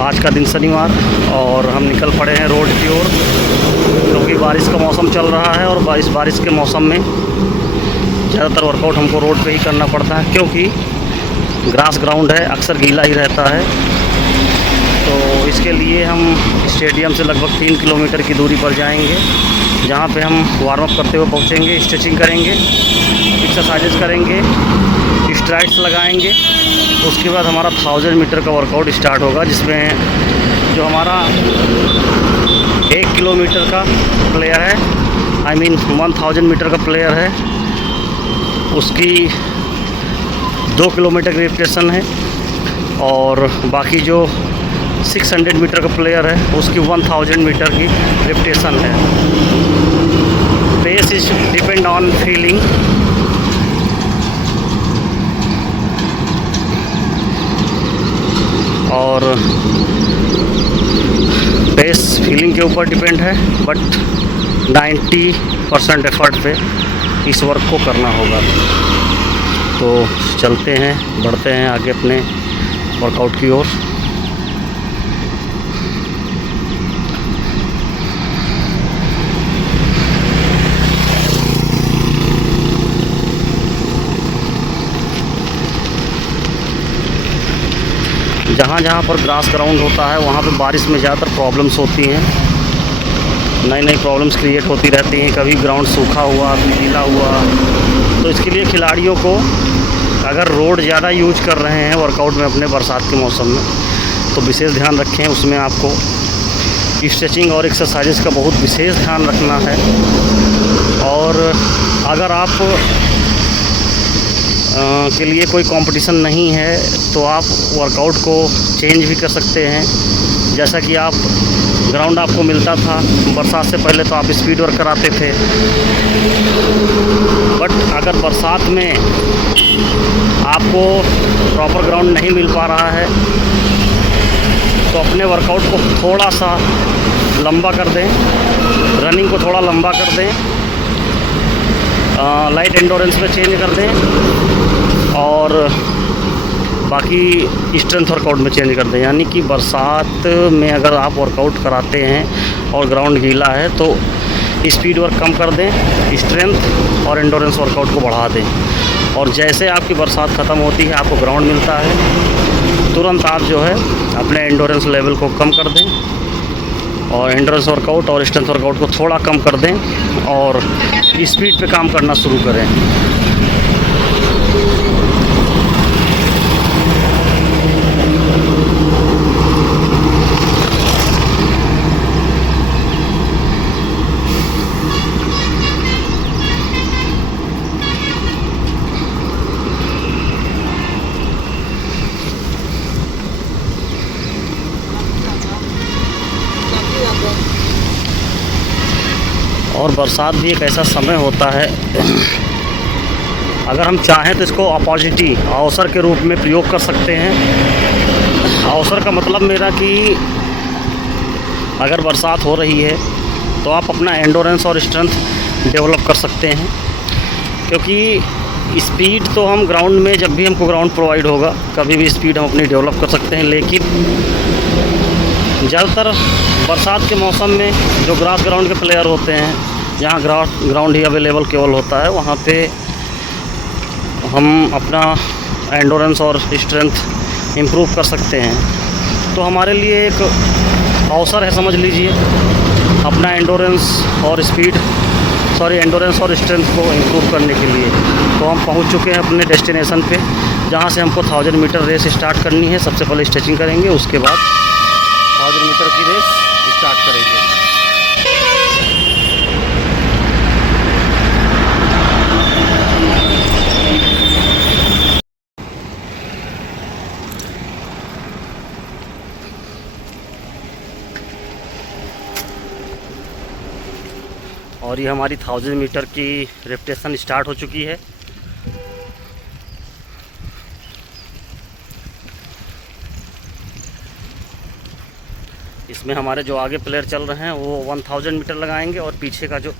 आज का दिन शनिवार और हम निकल पड़े हैं रोड की ओर, क्योंकि बारिश का मौसम चल रहा है और बारिश के मौसम में ज़्यादातर वर्कआउट हमको रोड पे ही करना पड़ता है, क्योंकि ग्रास ग्राउंड है, अक्सर गीला ही रहता है। तो इसके लिए हम स्टेडियम से लगभग 3 किलोमीटर की दूरी पर जाएंगे, जहाँ पे हम वार्म अप करते हुए पहुँचेंगे, स्ट्रेचिंग करेंगे, एक्सरसाइजेस करेंगे, स्ट्राइड्स लगाएंगे। उसके बाद हमारा 1000 मीटर का वर्कआउट स्टार्ट होगा, जिसमें जो हमारा 1 किलोमीटर का प्लेयर है, 1000 मीटर का प्लेयर है, उसकी 2 किलोमीटर की रिपीटेशन है, और बाकी जो 600 मीटर का प्लेयर है उसकी 1000 मीटर की रिपीटेशन है। Pace is depend on feeling. और पेस फीलिंग के ऊपर डिपेंड है, बट 90% एफर्ट पे इस वर्क को करना होगा। तो चलते हैं, बढ़ते हैं आगे अपने वर्कआउट की ओर। जहाँ जहाँ पर ग्रास ग्राउंड होता है वहाँ पे बारिश में ज़्यादातर प्रॉब्लम्स होती हैं, नई नई प्रॉब्लम्स क्रिएट होती रहती हैं। कभी ग्राउंड सूखा हुआ, कभी गीला हुआ। तो इसके लिए खिलाड़ियों को, अगर रोड ज़्यादा यूज कर रहे हैं वर्कआउट में अपने बरसात के मौसम में, तो विशेष ध्यान रखें। उसमें आपको स्ट्रेचिंग और एक्सरसाइजेस का बहुत विशेष ध्यान रखना है। और अगर आप के लिए कोई कंपटीशन नहीं है तो आप वर्कआउट को चेंज भी कर सकते हैं। जैसा कि आप ग्राउंड आपको मिलता था बरसात से पहले, तो आप स्पीड वर्क कराते थे, बट अगर बरसात में आपको प्रॉपर ग्राउंड नहीं मिल पा रहा है तो अपने वर्कआउट को थोड़ा सा लंबा कर दें, रनिंग को थोड़ा लंबा कर दें, लाइट एंडोरेंस में चेंज कर दें, और बाकी स्ट्रेंथ वर्कआउट में चेंज कर दें। यानी कि बरसात में अगर आप वर्कआउट कराते हैं और ग्राउंड गीला है तो स्पीड वर्क कम कर दें, स्ट्रेंथ और एंडोरेंस वर्कआउट को बढ़ा दें। और जैसे आपकी बरसात ख़त्म होती है, आपको ग्राउंड मिलता है, तुरंत आप जो है अपने एंडोरेंस लेवल को कम कर दें और एंडोरेंस वर्कआउट और स्ट्रेंथ वर्कआउट को थोड़ा कम कर दें और स्पीड पे काम करना शुरू करें। और बरसात भी एक ऐसा समय होता है, अगर हम चाहें तो इसको अपॉर्चुनिटी, अवसर के रूप में प्रयोग कर सकते हैं। अवसर का मतलब मेरा कि अगर बरसात हो रही है तो आप अपना एंडोरेंस और स्ट्रेंथ डेवलप कर सकते हैं, क्योंकि स्पीड तो हम ग्राउंड में, जब भी हमको ग्राउंड प्रोवाइड होगा, कभी भी स्पीड हम अपनी डेवलप कर सकते हैं। लेकिन ज़्यादातर बरसात के मौसम में जो ग्रास ग्राउंड के प्लेयर होते हैं, जहाँ ग्राउंड ही अवेलेबल केवल होता है, वहाँ पे हम अपना एंडोरेंस और स्ट्रेंथ इम्प्रूव कर सकते हैं। तो हमारे लिए एक अवसर है, समझ लीजिए, अपना एंडोरेंस और एंडोरेंस और स्ट्रेंथ को इम्प्रूव करने के लिए। तो हम पहुँच चुके हैं अपने डेस्टिनेशन पे, जहाँ से हमको 1000 मीटर रेस स्टार्ट करनी है। सबसे पहले स्ट्रेचिंग करेंगे, उसके बाद 1000 मीटर की रेस स्टार्ट करेंगे। और ये हमारी 1000 मीटर की रिपीटेशन स्टार्ट हो चुकी है। इसमें हमारे जो आगे प्लेयर चल रहे हैं वो 1000 मीटर लगाएंगे, और पीछे का जो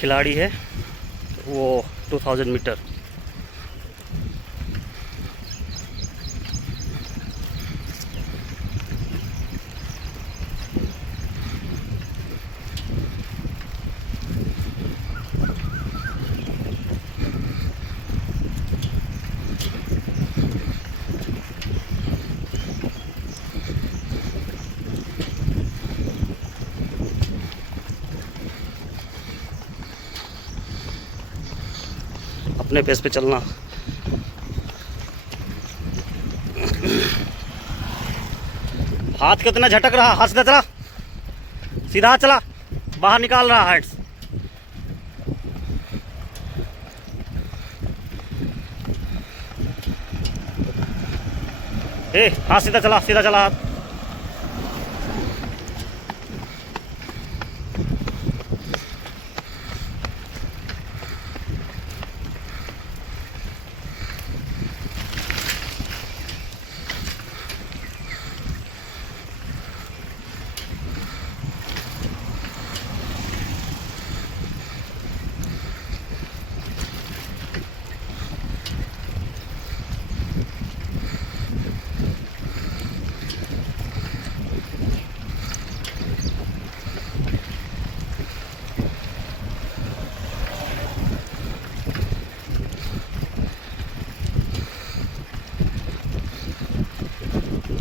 खिलाड़ी है वो 2000 मीटर। अपने पेस पे चलना। हाथ कितना झटक रहा, हाथ सीधा चला, सीधा चला, बाहर निकाल रहा हैंड्स। हाथ सीधा चला, सीधा चला हाथ।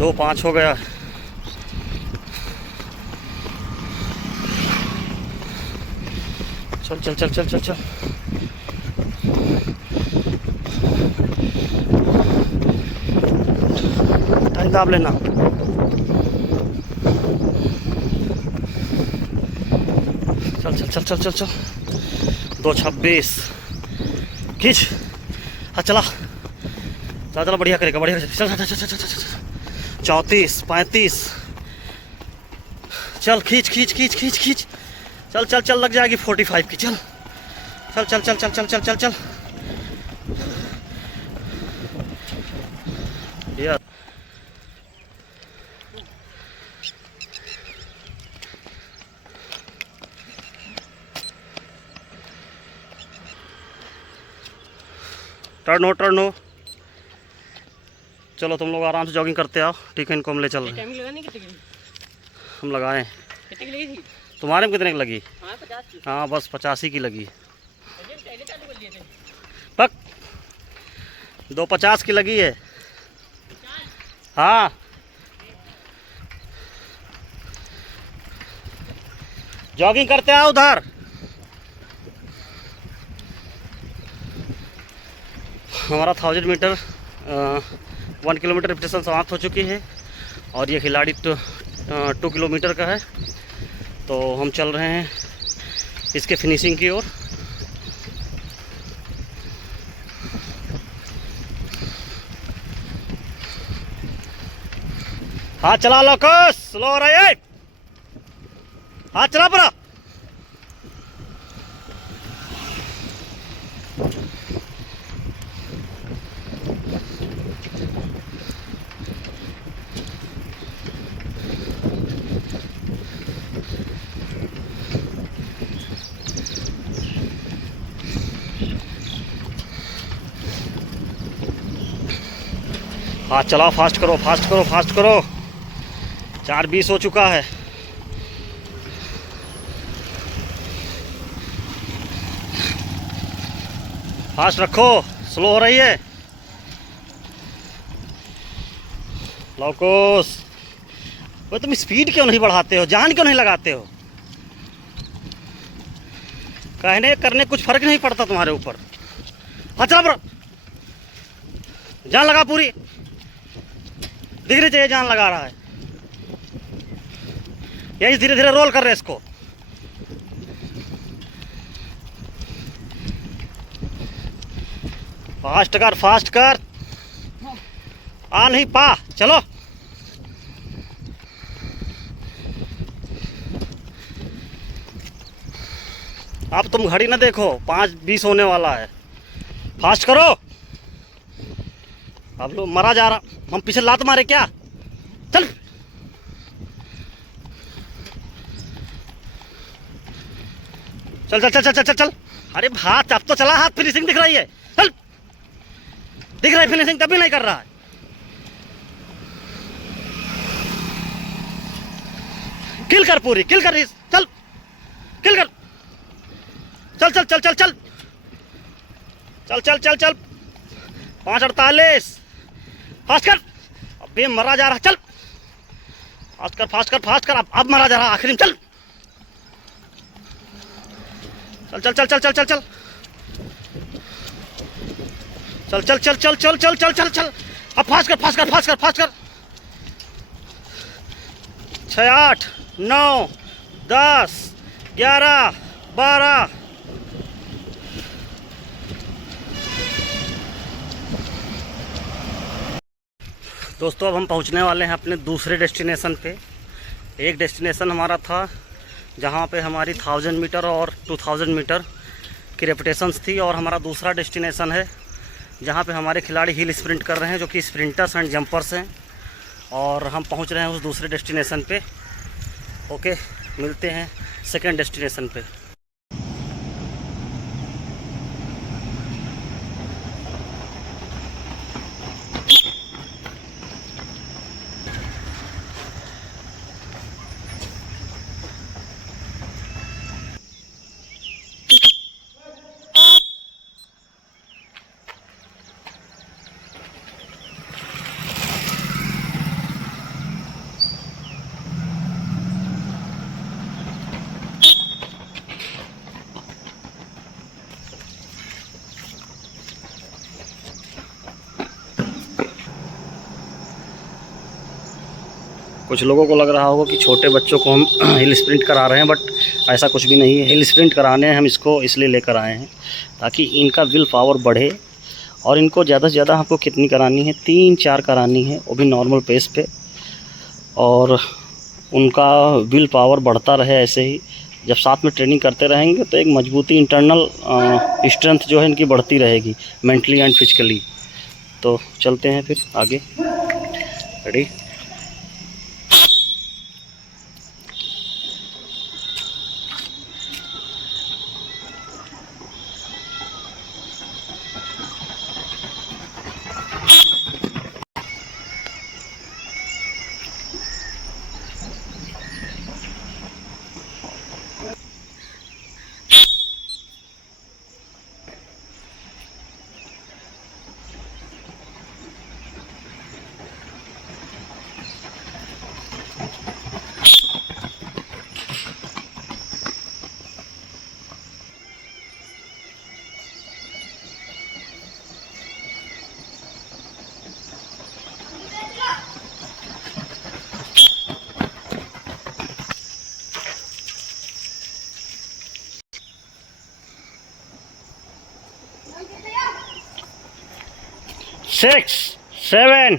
दो 5 हो गया। चल चल चल चल चल चल। टाइम दाब लेना। चल चल चल चल चल चल। 2:26 खींच। हाँ चला चला चला, बढ़िया करेगा, बढ़िया। चल चल चल चल चल। 34 35। चल खींच खींच खींच खींच खींच। चल चल चल, लग जाएगी 45 की। चल चल चल चल चल चल चल चल चल। यार टर्न हो, टर्न हो। चलो तुम लोग आराम से जॉगिंग करते आओ, ठीक है। इनको हम ले चल रहे हैं। हम लगाए। कितने की लगी थी तुम्हारे में कितने की लगी? हाँ 50 की। हाँ बस 85 की लगी। पहले चालू कर लिए थे। पक 250 की लगी है। हाँ जॉगिंग करते आओ उधर। हमारा 1000 मीटर 1 किलोमीटर रिपीटेशन समाप्त हो चुकी है और ये खिलाड़ी 2 किलोमीटर का है। तो हम चल रहे हैं इसके फिनिशिंग की ओर। हाथ चला लोकस, स्लो हो रहा है। हाथ चला पूरा। हाथ चलाओ, फास्ट करो, फास्ट करो, फास्ट करो। 4:20 हो चुका है। फास्ट रखो, स्लो हो रही है। लौकोस वो तुम स्पीड क्यों नहीं बढ़ाते हो, जान क्यों नहीं लगाते हो? कहने करने कुछ फर्क नहीं पड़ता तुम्हारे ऊपर। हाँ चला ब्रो, जान लगा पूरी। दिखनी चाहिए जान लगा रहा है। यही धीरे धीरे रोल कर रहे इसको। फास्ट कर, फास्ट कर। आ नहीं पा, चलो। अब तुम घड़ी ना देखो, 5:20 होने वाला है। फास्ट करो। अब लोग मरा जा रहा, हम पीछे लात मारे क्या? चल चल चल चल चल चल चल। अरे हाथ अब तो चला, हाथ फिनिशिंग दिख रही है। चल, दिख रहा है फिनिशिंग, तभी नहीं कर रहा है। किल कर पूरी, किल कर। चल किल कर। चल चल चल चल चल चल चल चल चल। 5:48। फास्ट कर, अबे मरा जा रहा। चल फास्ट कर, फास्ट कर, फास्ट कर। अब मरा जा रहा आखिरी में। चल चल चल चल चल चल चल चल। चल चल चल चल चल चल चल चल चल, अब फास्ट कर फास्ट कर फास्ट कर फास्ट कर। 6 8 9 10 11 12। दोस्तों अब हम पहुंचने वाले हैं अपने दूसरे डेस्टिनेशन पे। एक डेस्टिनेशन हमारा था जहां पे हमारी 1000 मीटर और 2000 मीटर की रेपुटेशंस थी, और हमारा दूसरा डेस्टिनेशन है जहां पे हमारे खिलाड़ी हिल स्प्रिंट कर रहे हैं, जो कि स्प्रिंटर्स एंड जंपर्स हैं। और हम पहुंच रहे हैं उस दूसरे डेस्टिनेशन पे। ओके, मिलते हैं सेकंड डेस्टिनेशन पे। कुछ लोगों को लग रहा होगा कि छोटे बच्चों को हम हिल स्प्रिंट करा रहे हैं, बट ऐसा कुछ भी नहीं है। हिल स्प्रिंट कराने हम इसको इसलिए लेकर आए हैं ताकि इनका विल पावर बढ़े। और इनको ज़्यादा से ज़्यादा हमको कितनी करानी है, 3-4 करानी है, वो भी नॉर्मल पेस पे। और उनका विल पावर बढ़ता रहे ऐसे ही। जब साथ में ट्रेनिंग करते रहेंगे तो एक मजबूती, इंटरनल स्ट्रेंथ जो है इनकी बढ़ती रहेगी, मेंटली एंड फिजिकली। तो चलते हैं फिर आगे। रेडी? Six, 7,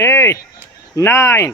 8, 9,